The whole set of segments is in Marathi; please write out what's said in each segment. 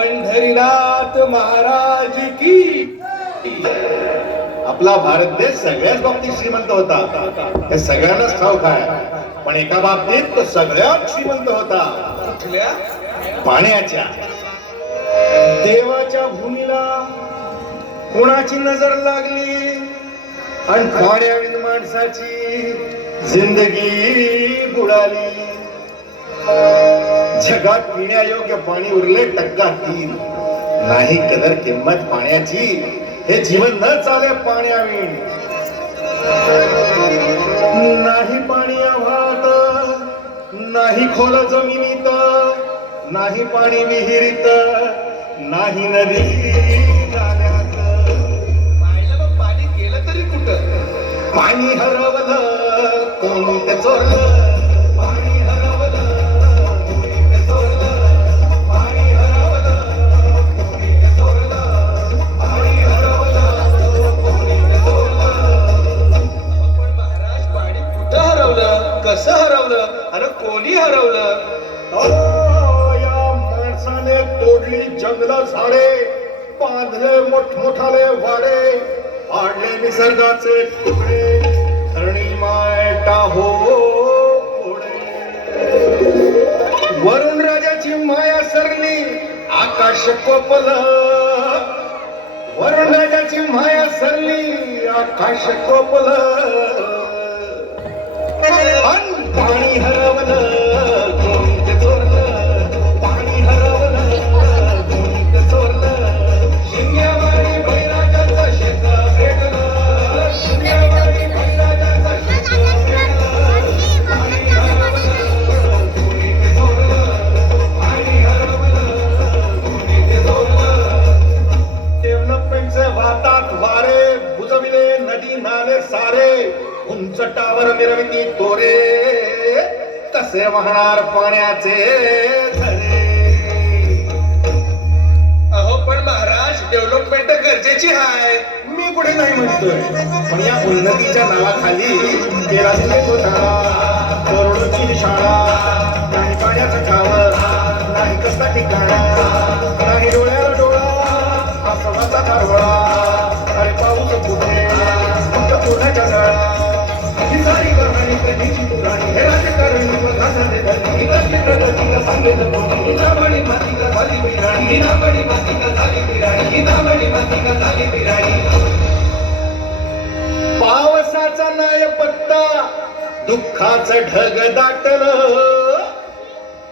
पंढरीनाथ महाराज की. आपला भारत देश सगळ्याच बाबतीत श्रीमंत होता, हे सगळ्यांनाच ठाऊक आहे. पण एका बाबतीत तो सगळ्यात श्रीमंत होता, कुठल्या? पाण्याच्या. देवाच्या भूमीला कोणाची नजर लागली आणि पाण्याविन माणसाची जिंदगी बुडाली. जगात पिण्यायोग्य पाणी उरले टक्का 3. नाही कदर किंमत पाण्याची, हे जीवन न चाले पाण्याविण. नाही पाणी आभाळात, नाही खोल जमिनीत, नाही पाणी विहिरीत, नाही नदी नाल्यात. पाणी गेलं तरी कुठं? पाणी हरवलं कोणी ते चोरलं. पाणी हरवलं कोणी ते चोरलं. पाणी हरवलं कोणी ते चोरलं. पाणी हरवलं कोणी ते चोरलं. पण महाराज, पाणी कुठं हरवलं, कसं हरवलं आणि कोणी हरवलं? या माणसाने तोडली जंगल झाडे, बांधले मोठमोठाले वाडे, पाडले निसर्गाचे तुकडे, धरणी मायटा हो पुढे. वरुण राजाची माया सरली, आकाश कोपलं. वरुण राजाची माया सरली, आकाश कोपलं. पाणी हरवलं कोणी ते चोरलं. पाणी हरवलं कोणी ते चोरलं. शिंग्यावाडी बैराजाचं शेत भेटलं. शिंग्यावाडी बैराजाचं शेत भेटलं. पाणी हरवलं कोणी ते चोरलं. पाणी हरवलं कोणी ते चोरलं. डेव्हलपमेंटचे वाहतात वारे, बुजविले नदी नाले सारे. उंच टावर मिरविती तोरे, कसे वाहणार पाण्याचे झरे. अहो पण महाराज, डेव्हलपमेंट गरजेची आहे, मी कुठे नाही म्हणतोय. पण या उन्नतीच्या नावाखाली केला घोटाळा, करोडोची शाळा, नाही पाण्याचं ठाव, नाही कसला ठिकाणा, नाही डोळ्याला डोळा, आसमाचा धारवळा. अरे पाऊस कुठे फक्त पूर्णाच्या झळा. ही सारी कहाणी कधीची पुराणी, हे राजकारण घासाने धरणी. प्रगतीला सांगेल कोणी, नामणी मातिका झाली बिराणी. नामणी मातिका झाली बिराणी. नामणी मातिका झाली बिराणी. पावसाचा नाही पत्ता, दुःखाचं ढग दाटलं.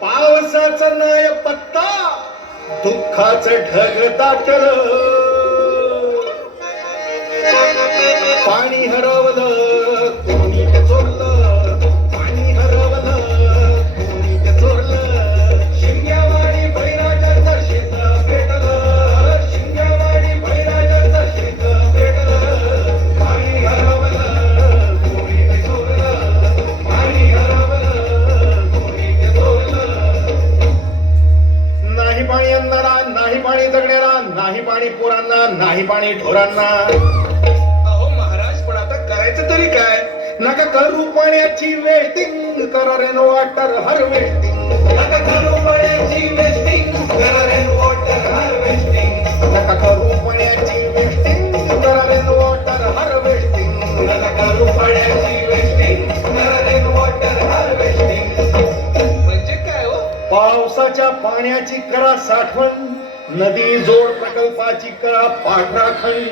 पावसाचा नाही पत्ता, दुःखाचं ढग दाटलं. पाणी हरवलं कोणी ते चोरलं. पाणी हरवलं कोणी ते चोरलं. शिंग्यावाडी बैराजाचं शेत भेटलं. शिंग्यावाडी बैराजाचं शेत भेटलं. पाणी हरवलं कोणी ते चोरलं. पाणी हरवलं कोणी ते चोरलं. नाही पाणी अन्नाला, नाही पाणी जगण्याला, नाही पाणी पोरांना, नाही पाणी ढोरांना. तरी काय? नका करू पाण्याची वेस्टिंग, करा रेन वॉटर हार्वेस्टिंग. नका करू पाण्याची वेस्टिंग, करा रेन वॉटर हार्वेस्टिंग. नका करू पाण्याची वेस्टिंग, करा रेन वॉटर हार्वेस्टिंग. नका करू पाण्याची वेस्टिंग, करा रेन वॉटर हार्वेस्टिंग. म्हणजे काय हो? पावसाच्या पाण्याची करा साठवण, नदी जोड प्रकल्पाची करा पाठराखण.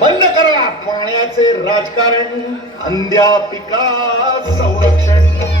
बंद करा पाण्याचे राजकारण, अंध्या पिका संरक्षण.